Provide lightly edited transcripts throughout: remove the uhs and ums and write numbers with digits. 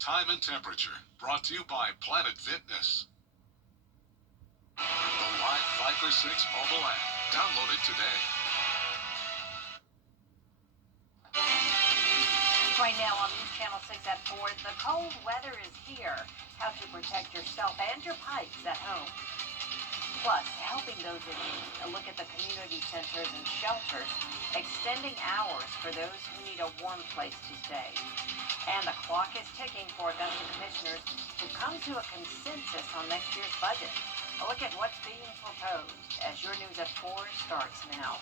Time and temperature, brought to you by Planet Fitness. The Live 5 for 6 mobile app. Download it today. Right now on News Channel 6 at 4, the cold weather is here. How to protect yourself and your pipes at home. Plus, helping those in need. A look at the community centers and shelters, extending hours for those who need a warm place to stay. And the clock is ticking for Augusta commissioners to come to a consensus on next year's budget. A look at what's being proposed as your News at 4 starts now.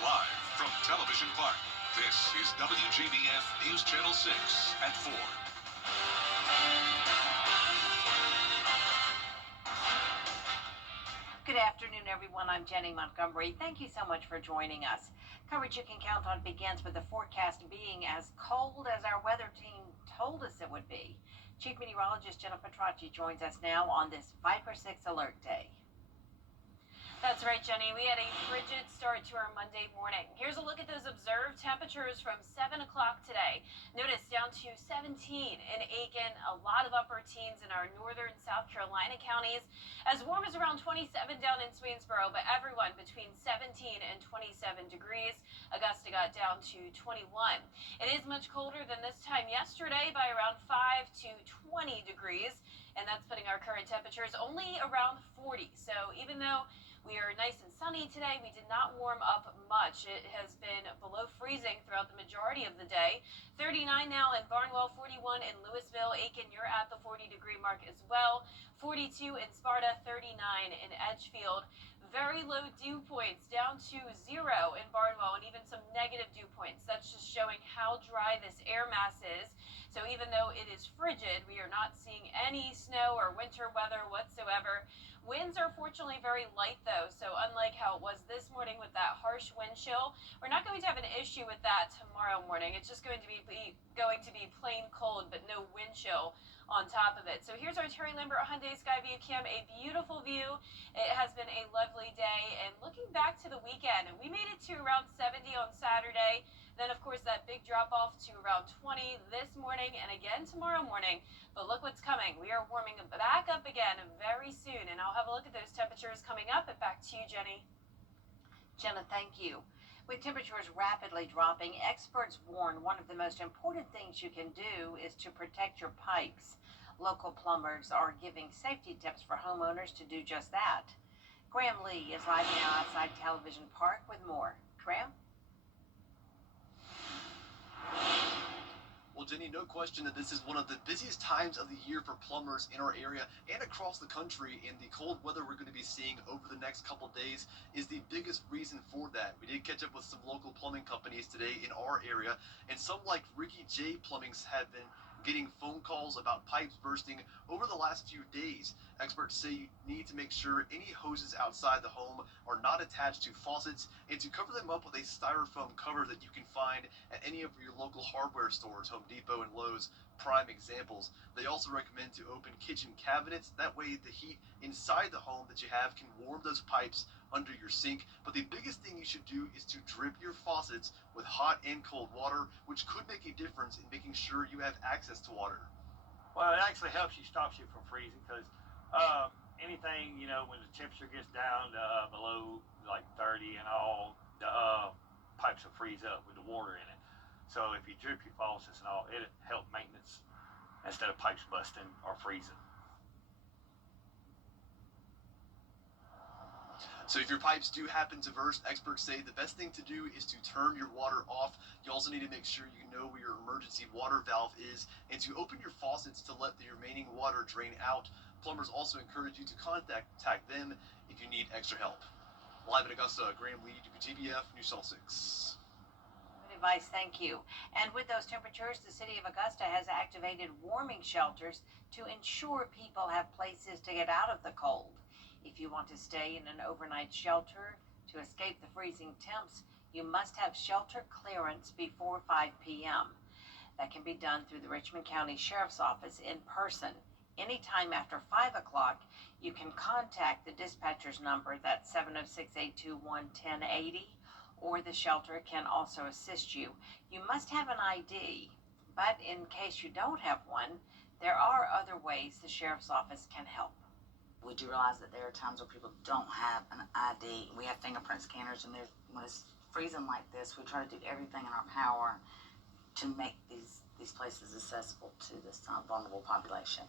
Live from Television Park, this is WJBF News Channel 6 at 4. Good afternoon, everyone. I'm Jenny Montgomery. Thank you so much for joining us. Coverage you can count on begins with the forecast being as cold as our weather team told us it would be. Chief Meteorologist Jenna Petracci joins us now on this 5 for 6 alert day. That's right, Jenny. We had a frigid start to our Monday morning. Here's a look at those observed temperatures from 7 o'clock today. Notice down to 17 in Aiken, a lot of upper teens in our northern South Carolina counties, as warm as around 27 down in Swainsboro, but everyone between 17 and 27 degrees. Augusta got down to 21. It is much colder than this time yesterday by around 5 to 20 degrees, and that's putting our current temperatures only around 40. So even though we are nice and sunny today, we did not warm up much. It has been below freezing throughout the majority of the day. 39 now in Barnwell, 41 in Louisville. Aiken, you're at the 40-degree mark as well. 42 in Sparta, 39 in Edgefield. Very low dew points, down to 0 in Barnwell, and even some negative dew points. That's just showing how dry this air mass is. So even though it is frigid, we are not seeing any snow or winter weather whatsoever. Winds are fortunately very light, though, so unlike how it was this morning with that harsh wind chill, we're not going to have an issue with that tomorrow morning. It's just going to be plain cold, but no wind chill on top of it. So here's our Terry Lambert Hyundai Sky View Cam, a beautiful view. It has been a lovely day, and looking back to the weekend, we made it to around 70 on Saturday. Then, of course, that big drop-off to around 20 this morning and again tomorrow morning. But look what's coming. We are warming back up again very soon, and I'll have a look at those temperatures coming up. And back to you, Jenny. Jenna, thank you. With temperatures rapidly dropping, experts warn one of the most important things you can do is to protect your pipes. Local plumbers are giving safety tips for homeowners to do just that. Graham Lee is live now outside Television Park with more. Graham? Well, Jenny, no question that this is one of the busiest times of the year for plumbers in our area and across the country, and the cold weather we're going to be seeing over the next couple days is the biggest reason for that. We did catch up with some local plumbing companies today in our area, and some like Ricky J Plumbing's have been getting phone calls about pipes bursting over the last few days. Experts say you need to make sure any hoses outside the home are not attached to faucets, and to cover them up with a styrofoam cover that you can find at any of your local hardware stores, Home Depot and Lowe's, prime examples. They also recommend to open kitchen cabinets. That way the heat inside the home that you have can warm those pipes under your sink. But the biggest thing you should do is to drip your faucets with hot and cold water, which could make a difference in making sure you have access to water. Well, it actually helps you, stops you from freezing, because anything, when the temperature gets down to below like 30 and all, the pipes will freeze up with the water in it. So if you drip your faucets and all, it'll help maintenance instead of pipes busting or freezing. So if your pipes do happen to burst, experts say the best thing to do is to turn your water off. You also need to make sure you know where your emergency water valve is and to open your faucets to let the remaining water drain out. Plumbers also encourage you to contact them if you need extra help. Live in Augusta, Graham Lee, WJBF, News Channel 6. Good advice, thank you. And with those temperatures, the city of Augusta has activated warming shelters to ensure people have places to get out of the cold. If you want to stay in an overnight shelter to escape the freezing temps, you must have shelter clearance before 5 p.m. That can be done through the Richmond County Sheriff's Office in person. Anytime after 5 o'clock, you can contact the dispatcher's number, that's 706-821-1080, or the shelter can also assist you. You must have an ID. But in case you don't have one, there are other ways the sheriff's office can help. We do realize that there are times where people don't have an ID. We have fingerprint scanners, and when it's freezing like this, we try to do everything in our power to make these places accessible to this vulnerable population.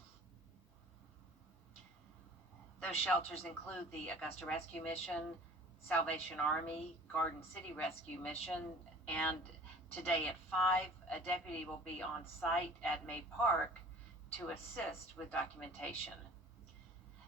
Those shelters include the Augusta Rescue Mission, Salvation Army, Garden City Rescue Mission, and today at 5, a deputy will be on site at May Park to assist with documentation.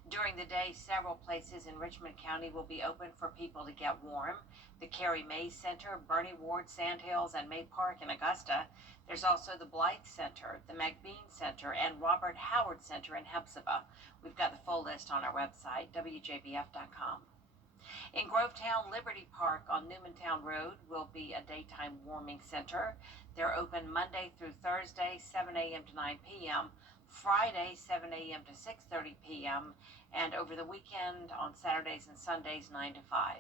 During the day, several places in Richmond County will be open for people to get warm. The Carrie May Center, Bernie Ward, Sandhills, and May Park in Augusta. There's also the Blythe Center, the McBean Center, and Robert Howard Center in Hephzibah. We've got the full list on our website, WJBF.com. In Grovetown, Liberty Park on Newmantown Road will be a daytime warming center. They're open Monday through Thursday, 7 a.m. to 9 p.m., Friday, 7 a.m. to 6:30 p.m., and over the weekend on Saturdays and Sundays, 9 to 5.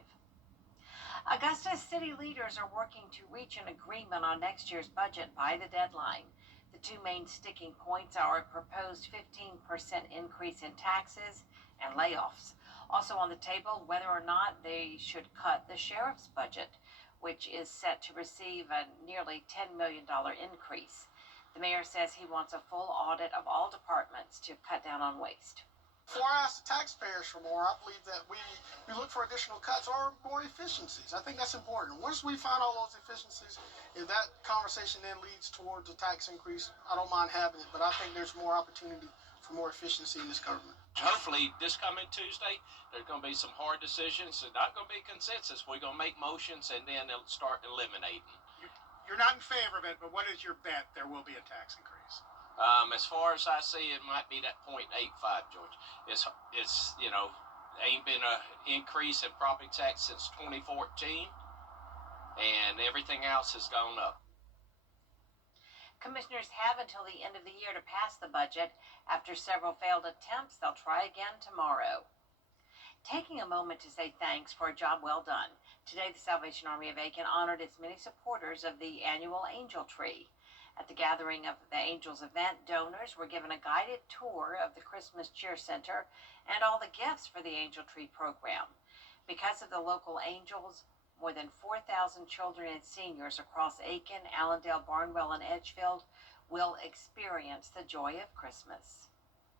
Augusta city leaders are working to reach an agreement on next year's budget by the deadline. The two main sticking points are a proposed 15% increase in taxes and layoffs. Also on the table, whether or not they should cut the sheriff's budget, which is set to receive a nearly $10 million increase. The mayor says he wants a full audit of all departments to cut down on waste. Before I ask the taxpayers for more, I believe that we look for additional cuts or more efficiencies. I think that's important. Once we find all those efficiencies, if that conversation then leads towards a tax increase, I don't mind having it, but I think there's more opportunity for more efficiency in this government. Hopefully, this coming Tuesday, there's going to be some hard decisions. There's not going to be consensus. We're going to make motions, and then they'll start eliminating. You're not in favor of it, but what is your bet there will be a tax increase? As far as I see, it might be that 0.85, George. It's ain't been an increase in property tax since 2014, and everything else has gone up. Commissioners have until the end of the year to pass the budget. After several failed attempts, they'll try again tomorrow. Taking a moment to say thanks for a job well done. Today, the Salvation Army of Aiken honored its many supporters of the annual Angel Tree. At the gathering of the Angels event, donors were given a guided tour of the Christmas Cheer Center and all the gifts for the Angel Tree program. Because of the local angels, more than 4,000 children and seniors across Aiken, Allendale, Barnwell, and Edgefield will experience the joy of Christmas.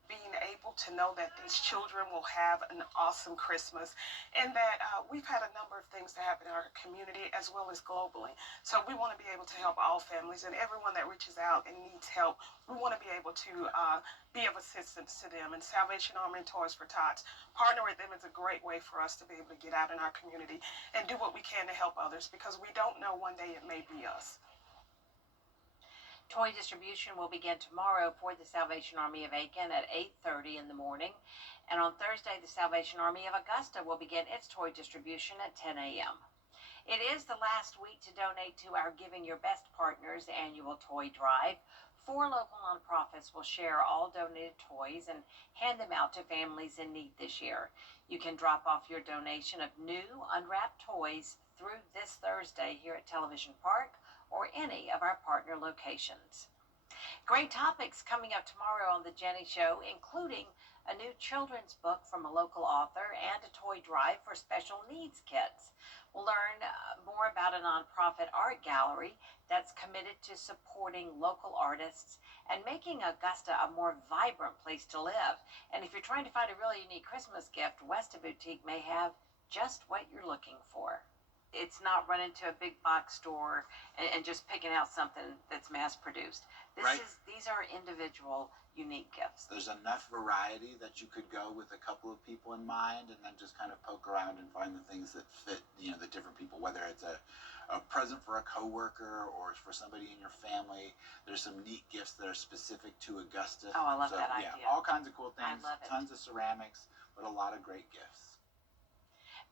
Being able to know that these children will have an awesome Christmas, and that we've had a number of things to happen in our community as well as globally. So we want to be able to help all families and everyone that reaches out and needs help. We want to be able to be of assistance to them. And Salvation Army and Toys for Tots, partner with them is a great way for us to be able to get out in our community and do what we can to help others, because we don't know, one day it may be us. Toy distribution will begin tomorrow for the Salvation Army of Aiken at 8:30 in the morning. And on Thursday, the Salvation Army of Augusta will begin its toy distribution at 10 a.m. It is the last week to donate to our Giving Your Best Partners annual toy drive. 4 local nonprofits will share all donated toys and hand them out to families in need this year. You can drop off your donation of new unwrapped toys through this Thursday here at Television Park or any of our partner locations. Great topics coming up tomorrow on The Jenny Show, including a new children's book from a local author and a toy drive for special needs kids. We'll learn more about a nonprofit art gallery that's committed to supporting local artists and making Augusta a more vibrant place to live. And if you're trying to find a really unique Christmas gift, Westa Boutique may have just what you're looking for. It's not running to a big box store and just picking out something that's mass produced. These are individual, unique gifts. There's enough variety that you could go with a couple of people in mind and then just kind of poke around and find the things that fit, the different people, whether it's a present for a coworker or for somebody in your family. There's some neat gifts that are specific to Augusta. Oh, I love that idea. All kinds of cool things. I love it. Tons of ceramics, but a lot of great gifts.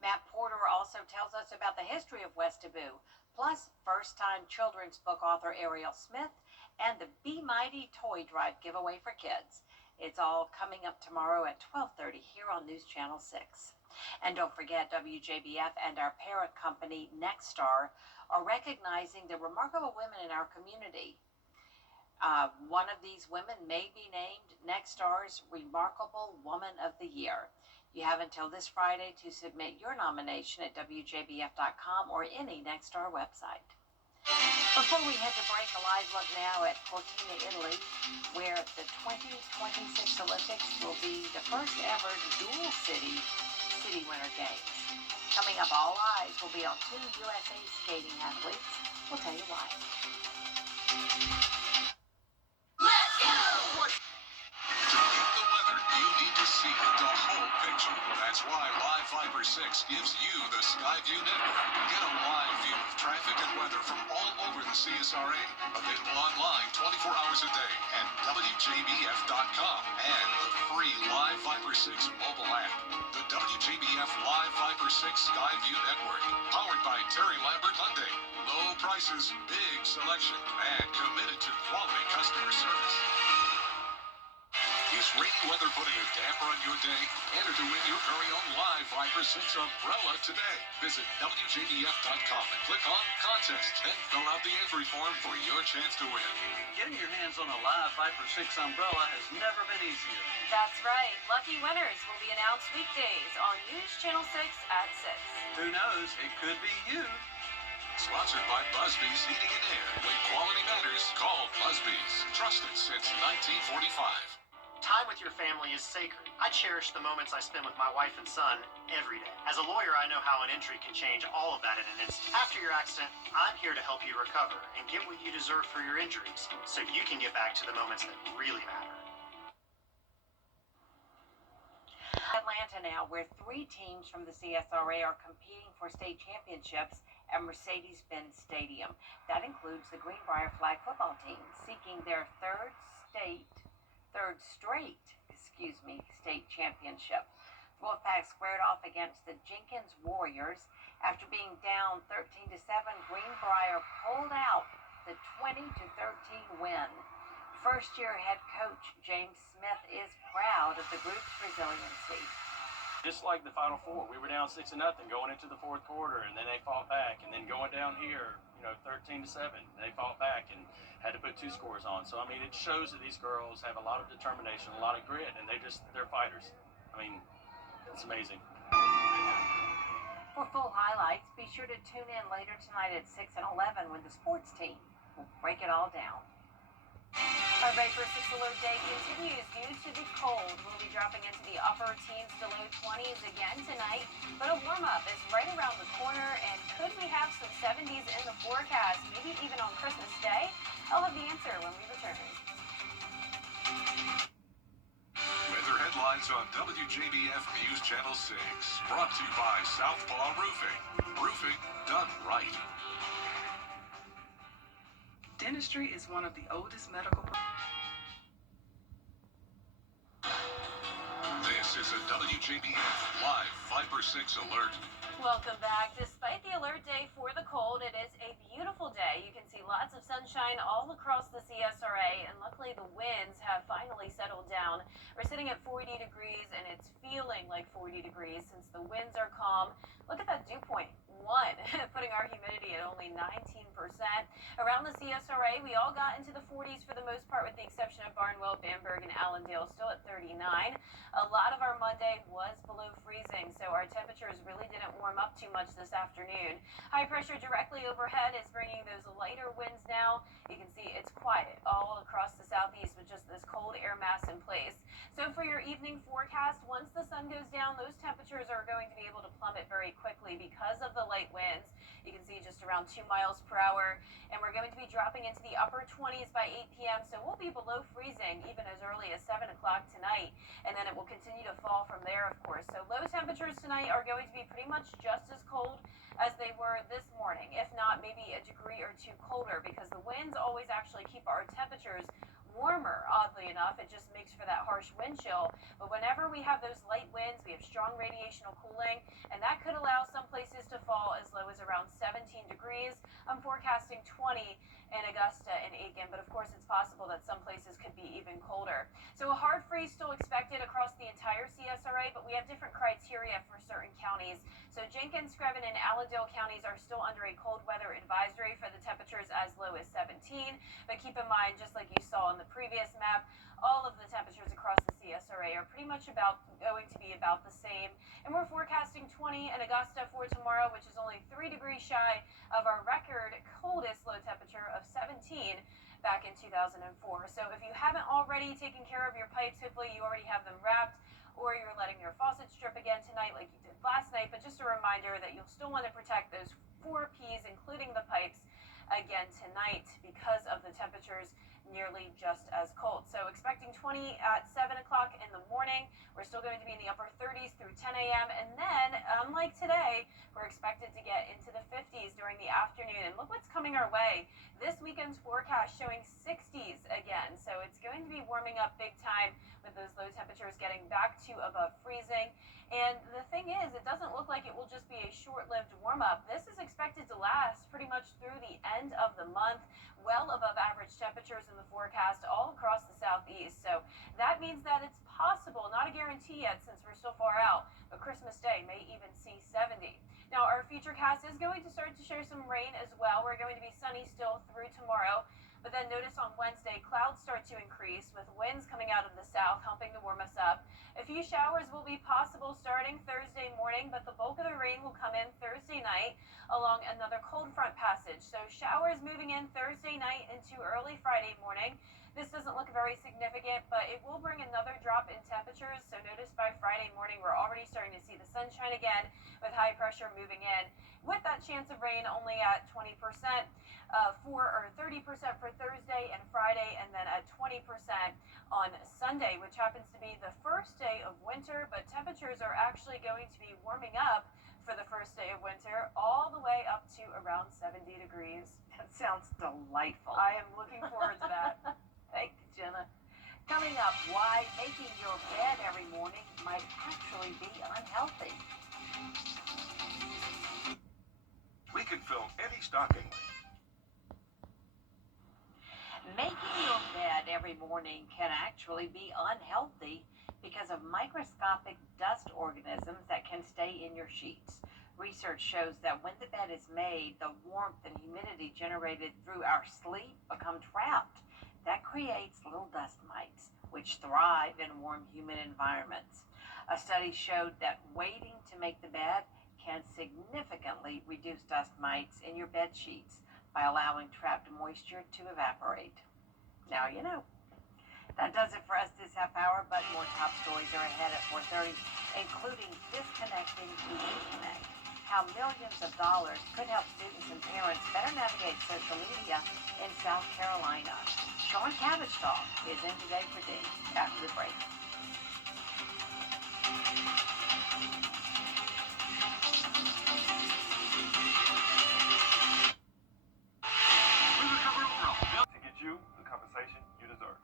Matt Porter also tells us about the history of Westaboo, plus first-time children's book author Ariel Smith and the Be Mighty Toy Drive giveaway for kids. It's all coming up tomorrow at 12:30 here on News Channel 6. And don't forget, WJBF and our parent company, Nexstar, are recognizing the remarkable women in our community. One of these women may be named Nextstar's Remarkable Woman of the Year. You have until this Friday to submit your nomination at WJBF.com or any Nextstar website. Before we head to break, a live look now at Cortina, Italy, where the 2026 Olympics will be the first ever dual city winter games. Coming up, all eyes will be on two USA skating athletes. We'll tell you why. To get the weather, you need to see the whole picture. That's why Live Fiber 6 gives you the Skyview network. Get a live view of traffic and weather from all over the CSRA. Available online 24 hours a day at WJBF.com and the free Live Fiber 6 mobile app. The WJBF Live Fiber 6 Skyview network, powered by Terry Lambert Hyundai. Low prices, big selection, and committed to quality customer service. Is rainy weather putting a damper on your day? Enter to win your very own Live Fiber 6 umbrella today. Visit WJBF.com and click on Contest. Then fill out the entry form for your chance to win. Getting your hands on a Live Viper 6 umbrella has never been easier. That's right. Lucky winners will be announced weekdays on News Channel 6 at 6. Who knows? It could be you. Sponsored by Busby's Heating and Air. When quality matters, call Busby's. Trusted since 1945. Time with your family is sacred. I cherish the moments I spend with my wife and son every day. As a lawyer, I know how an injury can change all of that in an instant. After your accident, I'm here to help you recover and get what you deserve for your injuries so you can get back to the moments that really matter. Atlanta now, where three teams from the CSRA are competing for state championships at Mercedes-Benz Stadium. That includes the Greenbrier flag football team, seeking their third straight state championship. Wolfpack squared off against the Jenkins Warriors. After being down 13-7, Greenbrier pulled out the 20-13 win. First-year head coach James Smith is proud of the group's resiliency. Just like the Final Four, we were down 6-0 going into the fourth quarter, and then they fought back, and then going down here, 13-7, they fought back and had to put 2 scores on. So I mean, it shows that these girls have a lot of determination, a lot of grit, and they're fighters. I mean, it's amazing. For full highlights, be sure to tune in later tonight at 6 and 11 when the sports team will break it all down. Our Vapor 6 alert day continues due to the cold. We'll be dropping into the upper teens to low 20s again tonight, but a warm-up is right around the corner, and could we have some 70s in the forecast, maybe even on Christmas Day? I'll have the answer when we return. Weather headlines on WJBF News Channel 6. Brought to you by Southpaw Roofing. Roofing done right. Dentistry is one of the oldest medical. This is a WJBF Live Fiber 6 alert. Welcome back. Despite the alert day for the cold, it is a beautiful day. You can see lots of sunshine all across the CSRA, and luckily the winds have finally settled down. We're sitting at 40 degrees, and it's feeling like 40 degrees since the winds are calm. Look at that dew point, 1, putting our humidity at only 19%. Around the CSRA, we all got into the 40s for the most part, with the exception of Barnwell, Bamberg, and Allendale, still at 39. A lot of our Monday was below freezing, so our temperatures really didn't warm up too much this afternoon. High pressure directly overhead is bringing those lighter winds now. You can see it's quiet all across the southeast with just this cold air mass in place. So for your evening forecast, once the sun goes down, those temperatures are going to be able to plummet very quickly because of the light winds. You can see just around 2 miles per hour, and we're going to be dropping into the upper 20s by 8 p.m., so we'll be below freezing even as early as 7 o'clock tonight, and then it will continue to fall from there, of course. So low temperatures tonight are going to be pretty much just as cold as they were this morning, if not maybe a degree or 2 colder, because the winds always actually keep our temperatures warmer, oddly enough. It just makes for that harsh wind chill. But whenever we have those light winds, we have strong radiational cooling, and that could allow some places to fall as low as around 17 degrees. I'm forecasting 20 in Augusta and Aiken, but of course it's possible that some places could be even colder. So a hard freeze still expected across the entire CSRA, but we have different criteria for certain counties. So James Lincoln, Screven, and Allendale counties are still under a cold weather advisory for the temperatures as low as 17. But keep in mind, just like you saw on the previous map, all of the temperatures across the CSRA are pretty much going to be about the same. And we're forecasting 20 in Augusta for tomorrow, which is only 3 degrees shy of our record coldest low temperature of 17 back in 2004. So if you haven't already taken care of your pipes, hopefully you already have them wrapped, or you're letting your faucets drip again tonight like you did last night. But just a reminder that you'll still want to protect those 4 Ps, including the pipes, again tonight because of the temperatures nearly just as cold. So expecting 20 at 7 o'clock in the morning. We're still going to be in the upper 30s through 10 a.m. And then, unlike today, we're expected to get into the 50s during the afternoon. And look what's coming our way. This weekend's forecast showing 60s again. So it's going to be warming up big time with those low temperatures getting back to above freezing. And the thing is, it doesn't look like it will just be a short-lived warm-up. This is expected to last pretty much through the end of the month, well above average temperatures in the forecast all across the southeast. So that means that it's possible, not a guarantee yet since we're so far out, but Christmas Day may even see 70. Now, our futurecast is going to start to show some rain as well. We're going to be sunny still through tomorrow. But then notice on Wednesday, clouds start to increase with winds coming out of the south, helping to warm us up. A few showers will be possible starting Thursday morning, but the bulk of the rain will come in Thursday night along another cold front passage. So showers moving in Thursday night into early Friday morning. This doesn't look very significant, but it will bring another drop in temperatures. So notice by Friday morning, we're already starting to see the sunshine again with high pressure moving in. With that chance of rain only at 20%. 30% for Thursday and Friday, and then at 20% on Sunday, which happens to be the first day of winter, but temperatures are actually going to be warming up for the first day of winter all the way up to around 70 degrees. That sounds delightful. I am looking forward to that. Thank you, Jenna. Coming up, why making your bed every morning might actually be unhealthy. We can fill any stocking. Making your bed every morning can actually be unhealthy because of microscopic dust organisms that can stay in your sheets. Research shows that when the bed is made, the warmth and humidity generated through our sleep become trapped. That creates little dust mites, which thrive in warm, humid environments. A study showed that waiting to make the bed can significantly reduce dust mites in your bed sheets by allowing trapped moisture to evaporate. Now you know. That does it for us this half hour, but more top stories are ahead at 4:30, including disconnecting to reconnect, how millions of dollars could help students and parents better navigate social media in South Carolina. Sean Cabbage is in Today for D after the break. To get you the compensation you deserve.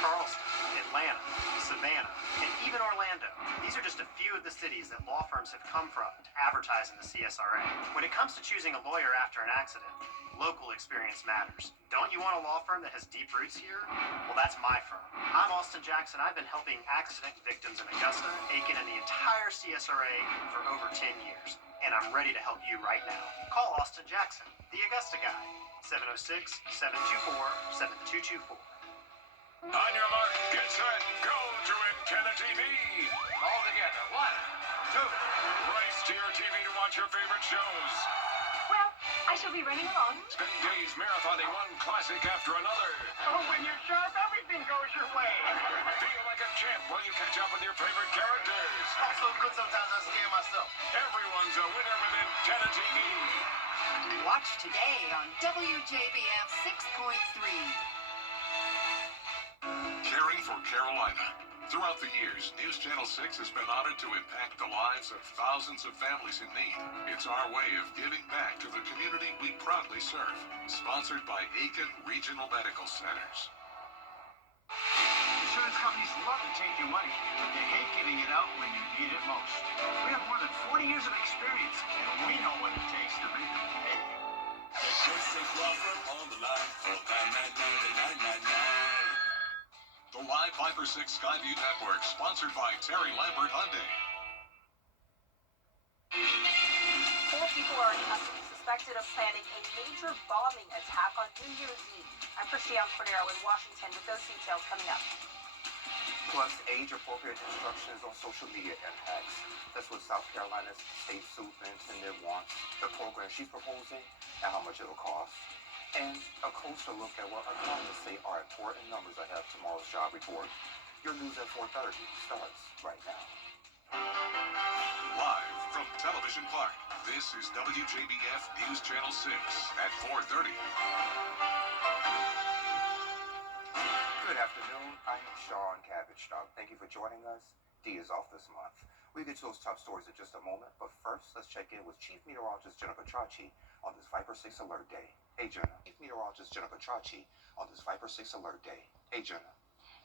Charleston, Atlanta, Savannah, and even Orlando. These are just a few of the cities that law firms have come from to advertise in the CSRA. When it comes to choosing a lawyer after an accident, local experience matters. Don't you want a law firm that has deep roots here? Well, that's my firm. I'm Austin Jackson. I've been helping accident victims in Augusta, Aiken, and the entire CSRA for over 10 years. And I'm ready to help you right now. Call Austin Jackson, the Augusta guy, 706-724-7224. On your mark, get set, go to Antenna TV. All together, 1, 2. Race to your TV to watch your favorite shows. Well, I shall be running along. Spend days marathoning one classic after another. Oh, when you're sharp, everything goes your way. Feel like a champ while you catch up with your favorite characters. I'm so good sometimes I scare myself. Everyone's a winner with Antenna TV. Watch today on WJBF 6.3. Caring for Carolina. Throughout the years, News Channel 6 has been honored to impact the lives of thousands of families in need. It's our way of giving back to the community we proudly serve. Sponsored by Aiken Regional Medical Centers. Insurance companies love to take your money, but they hate giving it out when you need it most. We have more than 40 years of experience, and we know what it takes to make them pay. Get your safe law firm on the line for 999-9999. The Live Viper 6 Skyview Network, sponsored by Terry Lambert Hyundai. Russia planning a major bombing attack on New Year's Eve. I'm Christiane Cordero in Washington with those details coming up. Plus, age-appropriate instructions on social media impacts. That's what South Carolina's state superintendent wants, the program she's proposing, and how much it'll cost. And a closer look at what economists say are important numbers ahead of tomorrow's job report. Your news at 4:30 starts right now. Live from Television Park, this is WJBF News Channel 6 at 4:30. Good afternoon. I'm Sean Cabbage. Thank you for joining us. D is off this month. We'll get to those top stories in just a moment, but first, let's check in with Chief Meteorologist Jennifer Tracci on this Viper 6 Alert Day. Hey, Jenna. Chief Meteorologist Jennifer Tracci on this Viper 6 Alert Day. Hey, Jenna.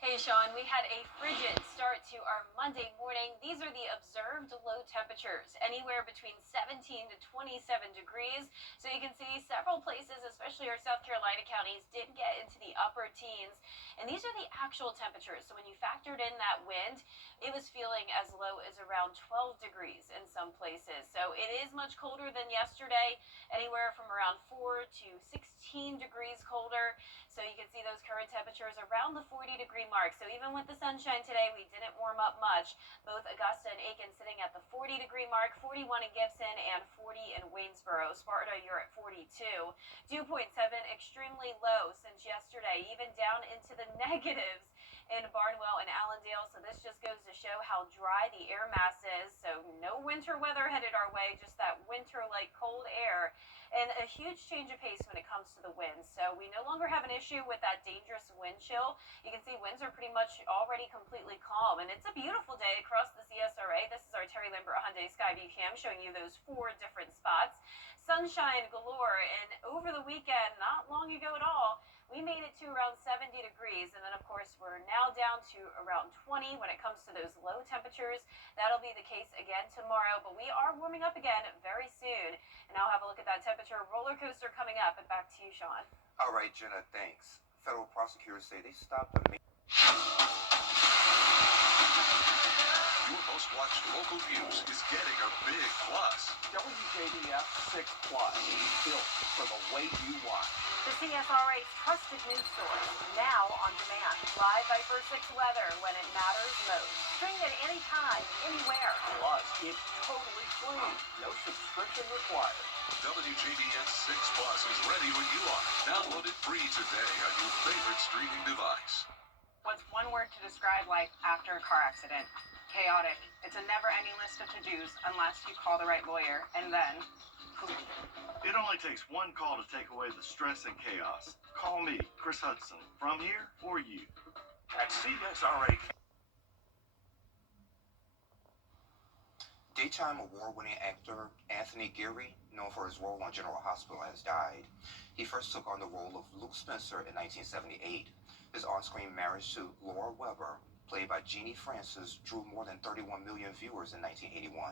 Hey, Sean, we had a frigid start to our Monday morning. These are the observed low temperatures, anywhere between 17 to 27 degrees. So you can see several places, especially our South Carolina counties, did get into the upper teens. And these are the actual temperatures. So when you factored in that wind, it was feeling as low as around 12 degrees in some places. So it is much colder than yesterday, anywhere from around 4 to 16 degrees colder. So you can see those current temperatures around the 40-degree mark. So even with the sunshine today, we didn't warm up much. Both Augusta and Aiken sitting at the 40-degree mark, 41 in Gibson and 40 in Waynesboro. Sparta, you're at 42. Dew point 7, extremely low since yesterday, even down into the negatives in Barnwell and Allendale. So this just goes to show how dry the air mass is. So no winter weather headed our way, just that winter-like cold air. And a huge change of pace when it comes to the winds. So we no longer have an issue with that dangerous wind chill. You can see winds are pretty much already completely calm. And it's a beautiful day across the CSRA. This is our Terry Lambert Hyundai Skyview Cam showing you those 4 different spots. Sunshine galore. And over the weekend, not long ago at all, we made it to around 70 degrees. And then, of course, we're now down to around 20 when it comes to those low temperatures. That'll be the case again tomorrow. But we are warming up again very soon. And I'll have a look at that temperature roller coaster coming up. And back to you, Sean. All right, Jenna, thanks. Federal prosecutors say they stopped the Your most watched local news is getting a big plus. WJBF 6 Plus, built for the way you watch. The CSRA's trusted news source, now on demand. Live Viper 6 weather when it matters most. Stream at any time, anywhere. Plus, it's totally free. No subscription required. WJBF 6 Plus is ready when you are. Download it free today on your favorite streaming device. What's one word to describe life after a car accident? Chaotic. It's a never-ending list of to-dos unless you call the right lawyer, and then poof. It only takes one call to take away the stress and chaos. Call me, Chris Hudson, from here for you. At CSRA. Daytime award-winning actor Anthony Geary, known for his role on General Hospital, has died. He first took on the role of Luke Spencer in 1978. His on-screen marriage to Laura Weber, played by Jeannie Francis, drew more than 31 million viewers in 1981.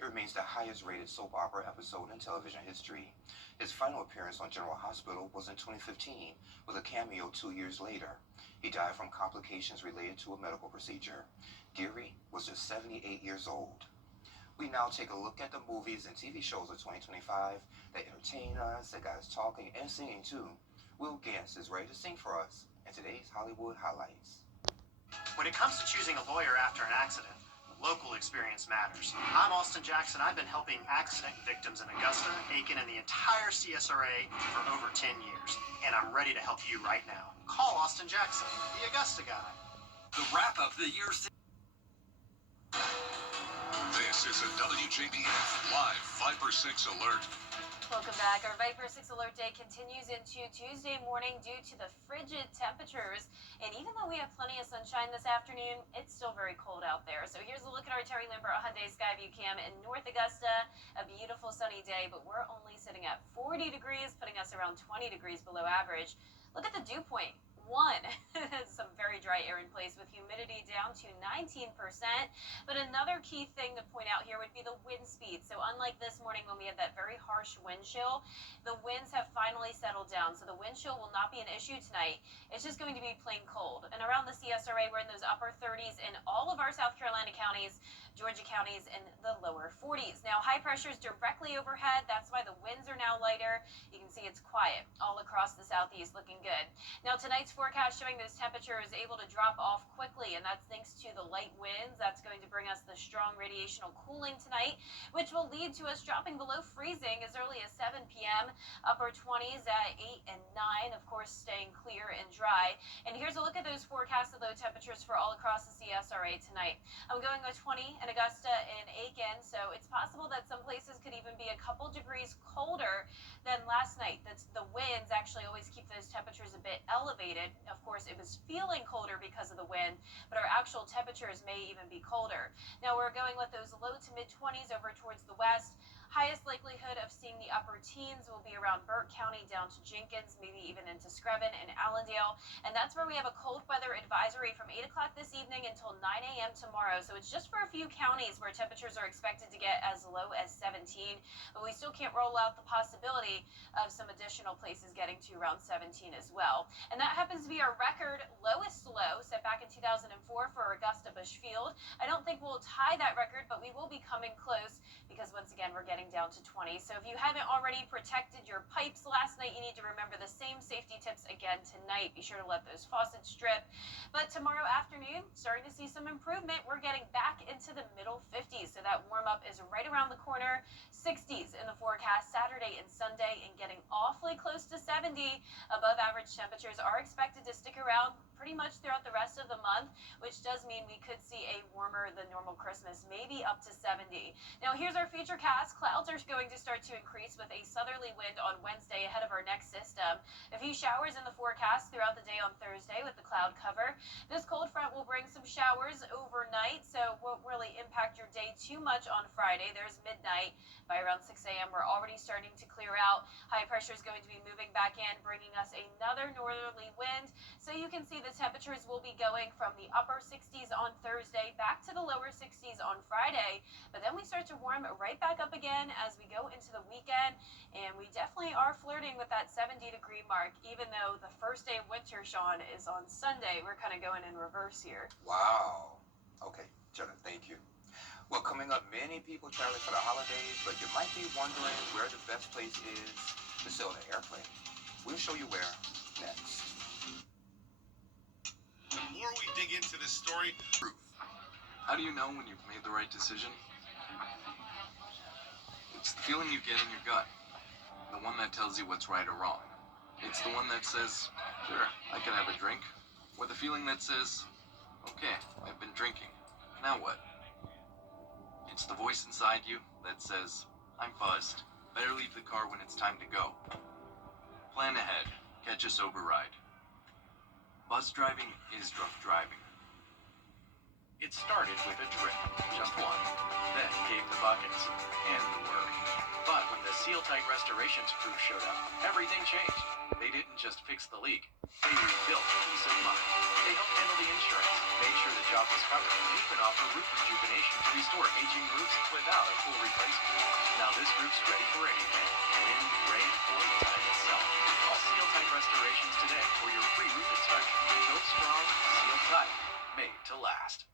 It remains the highest-rated soap opera episode in television history. His final appearance on General Hospital was in 2015, with a cameo 2 years later. He died from complications related to a medical procedure. Geary was just 78 years old. We now take a look at the movies and TV shows of 2025 that entertain us, that got us talking and singing too. Will Gantz is ready to sing for us in today's Hollywood Highlights. When it comes to choosing a lawyer after an accident, local experience matters. I'm Austin Jackson. I've been helping accident victims in Augusta, Aiken, and the entire CSRA for over 10 years. And I'm ready to help you right now. Call Austin Jackson, the Augusta guy. The wrap-up the year. This is a WJBF Live Viper 6 Alert. Welcome back. Our Viper 6 Alert Day continues into Tuesday morning due to the frigid temperatures. And even though we have plenty of sunshine this afternoon, it's still very cold out there. So here's a look at our Terry Lambert Hyundai Skyview Cam in North Augusta. A beautiful sunny day, but we're only sitting at 40 degrees, putting us around 20 degrees below average. Look at the dew point. 1. Some very dry air in place with humidity down to 19%. But another key thing to point out here would be the wind speed. So unlike this morning when we had that very harsh wind chill, the winds have finally settled down. So the wind chill will not be an issue tonight. It's just going to be plain cold. And around the CSRA, we're in those upper 30s in all of our South Carolina counties, Georgia counties in the lower 40s. Now, high pressure is directly overhead. That's why the winds are now lighter. You can see it's quiet all across the southeast, looking good. Now, tonight's forecast showing those temperatures able to drop off quickly, and that's thanks to the light winds. That's going to bring us the strong radiational cooling tonight, which will lead to us dropping below freezing as early as 7 p.m. Upper 20s at 8 and 9, of course, staying clear and dry. And here's a look at those forecasted low temperatures for all across the CSRA tonight. I'm going with 20 in Augusta and Aiken, so it's possible that some places could even be a couple degrees colder than last night. That's the winds actually always keep those temperatures a bit elevated. Of course, it was feeling colder because of the wind, but our actual temperatures may even be colder. Now we're going with those low to mid 20s over towards the west. Highest likelihood of seeing the upper teens will be around Burke County down to Jenkins, maybe even into Screven and Allendale. And that's where we have a cold weather advisory from 8 o'clock this evening until 9 a.m. tomorrow. So it's just for a few counties where temperatures are expected to get as low as 17. But we still can't rule out the possibility of some additional places getting to around 17 as well. And that happens to be our record lowest low set back in 2004 for Augusta Bushfield. I don't think we'll tie that record, but we will be coming close because once again, we're getting down to 20. So if you haven't already protected your pipes last night, you need to remember the same safety tips again tonight. Be sure to let those faucets drip. But tomorrow afternoon, starting to see some improvement. We're getting back into the middle 50s. So that warm up is right around the corner. 60s in the forecast Saturday and Sunday, and getting awfully close to 70. Above average temperatures are expected to stick around pretty much throughout the rest of the month, which does mean we could see a warmer than normal Christmas, maybe up to 70. Now here's our future cast. Clouds are going to start to increase with a southerly wind on Wednesday ahead of our next system. A few showers in the forecast throughout the day on Thursday with the cloud cover. This cold front will bring some showers overnight, so won't really impact your day too much on Friday. There's midnight. By around 6 a.m., we're already starting to clear out. High pressure is going to be moving back in, bringing us another northerly wind. So you can see the temperatures will be going from the upper 60s on Thursday back to the lower 60s on Friday. But then we start to warm right back up again as we go into the weekend. And we definitely are flirting with that 70-degree mark, even though the first day of winter, Sean, is on Sunday. We're kind of going in reverse here. Wow. Okay, Jenna, thank you. Well, coming up, many people traveling for the holidays, but you might be wondering where the best place is to sail an airplane. We'll show you where next. The more we dig into this story, how do you know when you've made the right decision? It's the feeling you get in your gut, the one that tells you what's right or wrong. It's the one that says, sure, I can have a drink, or the feeling that says, okay, I've been drinking, now what? It's the voice inside you that says, I'm buzzed, better leave the car when it's time to go. Plan ahead, catch a sober ride. Bus driving is drunk driving. It started with a drip, just one, then came the buckets, and the work. But when the Seal-Tight Restorations crew showed up, everything changed. They didn't just fix the leak, they rebuilt peace of mind. They helped handle the insurance, made sure the job was covered, and even offer roof rejuvenation to restore aging roofs without a full replacement. Now this roof's ready for anything, wind, rain, or time itself. Call Seal-Tight Restorations today for your free roof inspection. Built strong, sealed tight, made to last.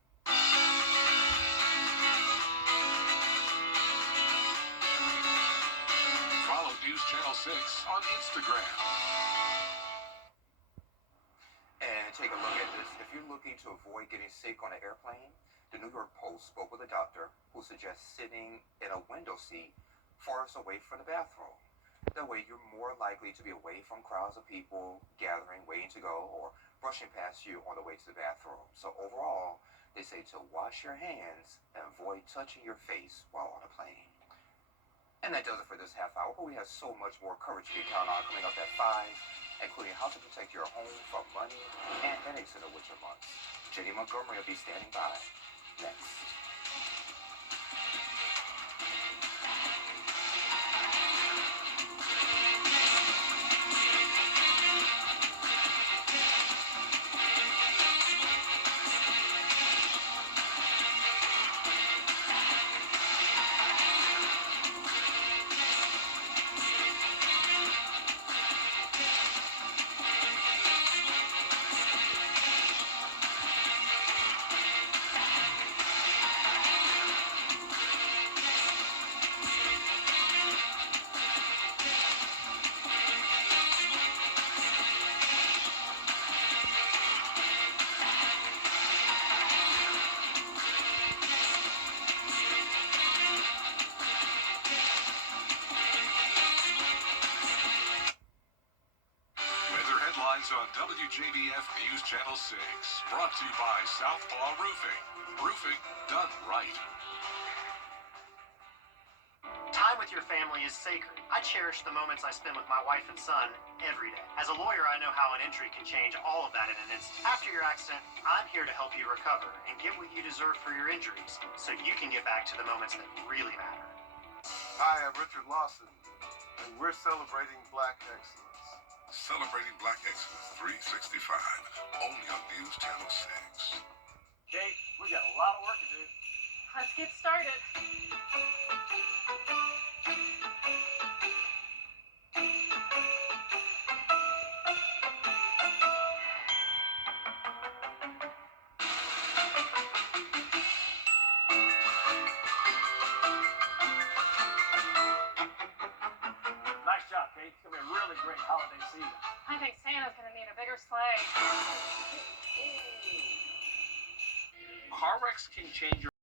Follow News Channel 6 on Instagram. And take a look at this. If you're looking to avoid getting sick on an airplane, the New York Post spoke with a doctor who suggests sitting in a window seat farthest away from the bathroom. That way you're more likely to be away from crowds of people gathering, waiting to go, or brushing past you on the way to the bathroom. So overall, they say to wash your hands and avoid touching your face while on a plane. And that does it for this half hour, but we have so much more coverage you can count on coming up at 5, including how to protect your home from money and headaches in the winter months. Jenny Montgomery will be standing by next. WJBF News Channel 6. Brought to you by Southpaw Roofing. Roofing done right. Time with your family is sacred. I cherish the moments I spend with my wife and son every day. As a lawyer, I know how an injury can change all of that in an instant. After your accident, I'm here to help you recover and get what you deserve for your injuries so you can get back to the moments that really matter. Hi, I'm Richard Lawson, and we're celebrating Black Excellence. Celebrating Black Excellence 365, only on News Channel 6. Kate, we got a lot of work to do. Let's get started. Nice job, Kate. It's going to be a really great holiday season. I think Santa's gonna need a bigger sleigh. Car wrecks can change your